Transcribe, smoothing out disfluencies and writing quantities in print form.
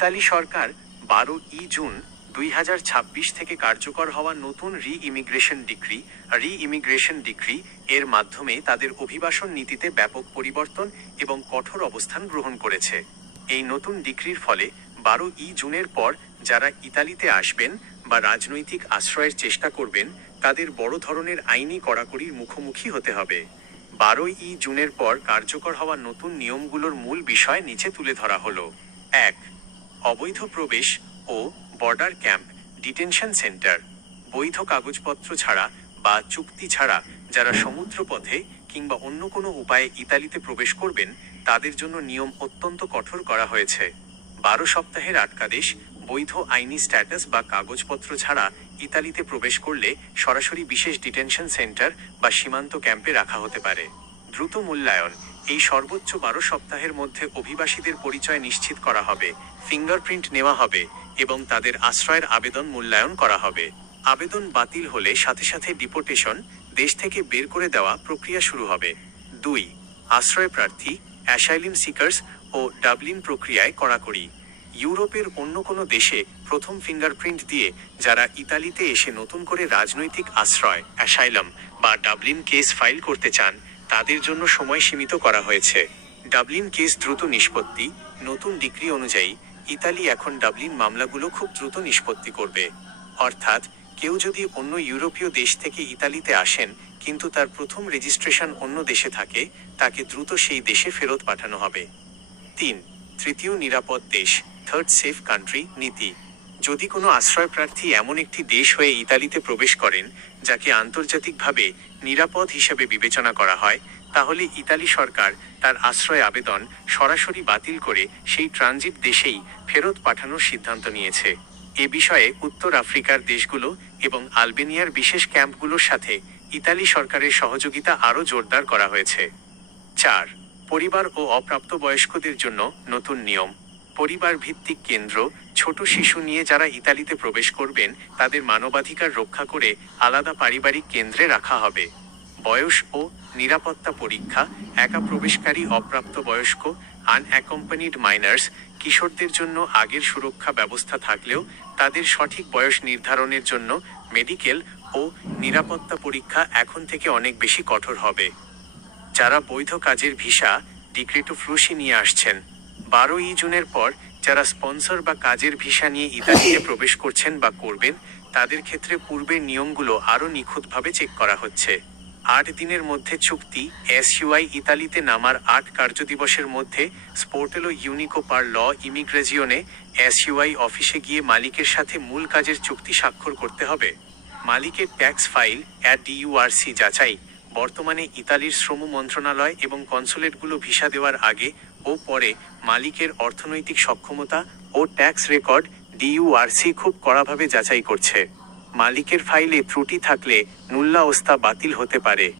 Italy সরকার 12 June 2026 থেকে কার্যকর হওয়া নতুন রি-ইমিগ্রেশন ডিক্রি এর মাধ্যমে তাদের অভিবাসন নীতিতে ব্যাপক পরিবর্তন এবং কঠোর অবস্থান গ্রহণ করেছে। এই নতুন ডিক্রির ফলে 12 জুনের পর যারা ইতালিতে আসবেন বা রাজনৈতিক আশ্রয়ের চেষ্টা করবেন তাদের বড় ধরনের আইনি কড়াকড়ির মুখোমুখি হতে হবে। 12 জুনের পর কার্যকর হওয়া নতুন নিয়মগুলোর মূল বিষয় নিচে তুলে ধরা হলো। 1. অবৈধ প্রবেশ ও বর্ডার ক্যাম্প ডিটেনশন সেন্টার। বৈধ কাগজপত্র ছাড়া বা চুক্তি ছাড়া যারা সমুদ্রপথে কিংবা অন্য কোনো উপায়ে ইতালিতে প্রবেশ করবেন তাদের জন্য নিয়ম অত্যন্ত কঠোর করা হয়েছে। 12 সপ্তাহের আটকাদেশ, বৈধ আইনি স্ট্যাটাস বা কাগজপত্র ছাড়া ইতালিতে প্রবেশ করলে সরাসরি বিশেষ ডিটেনশন সেন্টার বা সীমান্ত ক্যাম্পে রাখা হতে পারে। দ্রুত মূল্যায়ন। এই সর্বোচ্চ 12 সপ্তাহের মধ্যে অভিবাসীদের পরিচয় নিশ্চিত করা হবে, ফিঙ্গারপ্রিন্ট নেওয়া হবে এবং তাদের আশ্রয়ের আবেদন মূল্যায়ন করা হবে। আবেদন বাতিল হলে সাথে সাথে ডিপোর্টেশন, দেশ থেকে বের করে দেওয়া প্রক্রিয়া শুরু হবে। 2. আশ্রয় প্রার্থী, অ্যাসাইলিম সিকার্স ও ডাবলিন প্রক্রিয়ায় কড়াকড়ি। ইউরোপের অন্য কোনো দেশে প্রথম ফিঙ্গারপ্রিন্ট দিয়ে যারা ইতালিতে এসে নতুন করে রাজনৈতিক আশ্রয়, অ্যাসাইলাম বা ডাবলিন কেস ফাইল করতে চান তাদের জন্য সময় সীমিত করা হয়েছে। ডাবলিন কেস দ্রুত নিষ্পত্তি। নতুন ডিক্রি অনুযায়ী ইতালি এখন ডাবলিন মামলাগুলো খুব দ্রুত নিষ্পত্তি করবে। অর্থাৎ কেউ যদি অন্য ইউরোপীয় দেশ থেকে ইতালিতে আসেন কিন্তু তার প্রথম রেজিস্ট্রেশন অন্য দেশে থাকে তাকে দ্রুত সেই দেশে ফেরত পাঠানো হবে। 3. তৃতীয় নিরাপদ দেশ, থার্ড সেফ কান্ট্রি নীতি। যদি কোনো আশ্রয় প্রার্থী এমন একটি দেশ হয়ে ইতালিতে প্রবেশ করেন যাকে আন্তর্জাতিকভাবে নিরাপদ হিসেবে বিবেচনা করা হয় তাহলে ইতালি সরকার তার আশ্রয় আবেদন সরাসরি বাতিল করে সেই ট্রানজিট দেশেই ফেরত পাঠানোর সিদ্ধান্ত নিয়েছে। এ বিষয়ে উত্তর আফ্রিকার দেশগুলো এবং আলবেনিয়ার বিশেষ ক্যাম্পগুলোর সাথে ইতালি সরকারের সহযোগিতা আরও জোরদার করা হয়েছে। 4. পরিবার ও অপ্রাপ্তবয়স্কদের জন্য নতুন নিয়ম। পরিবার ভিত্তিক কেন্দ্র, ছোট শিশু নিয়ে যারা ইতালিতে প্রবেশ করবেন তাদের মানবাধিকার রক্ষা করে আলাদা পারিবারিক কেন্দ্রে রাখা হবে। বয়স ও নিরাপত্তা পরীক্ষা। একা প্রবেশকারী অপ্রাপ্তবয়স্ক আনঅ্যাকম্পানিড মাইনার্স কিশোরদের জন্য আগের সুরক্ষা ব্যবস্থা থাকলেও তাদের সঠিক বয়স নির্ধারণের জন্য মেডিকেল ও নিরাপত্তা পরীক্ষা এখন থেকে অনেক বেশি কঠোর হবে। যারা বৈধ কাজের ভিসা, ডিক্রেটো ফ্লুসি নিয়ে আসছেন, 12 জুনের পর যারা স্পন্সর বা কাজের ভিসা নিয়ে ইতালিতে প্রবেশ করছেন বা করবেন তাদের ক্ষেত্রে পূর্বের নিয়মগুলো আরও নিখুঁতভাবে চেক করা হচ্ছে। 8 দিনের মধ্যে চুক্তি। এসইউআই ইতালিতে নামার 8 কার্যদিবসের মধ্যে স্পোর্টেলো ইউনিকো পার ল ইমিগ্রেজিওনে এসইউআই অফিসে গিয়ে মালিকের সাথে মূল কাজের চুক্তি স্বাক্ষর করতে হবে। মালিকের ট্যাক্স ফাইল ডিইউআরসি যাচাই। বর্তমানে ইতালির শ্রম মন্ত্রণালয় এবং কনসুলেটগুলো ভিসা দেওয়ার আগে ও পরে মালিকের অর্থনৈতিক সক্ষমতা ও ট্যাক্স রেকর্ড ডিইউআরসি খুব কড়াভাবে যাচাই করছে। মালিকের ফাইলে ত্রুটি থাকলে নুল্লা ওস্তা বাতিল হতে পারে।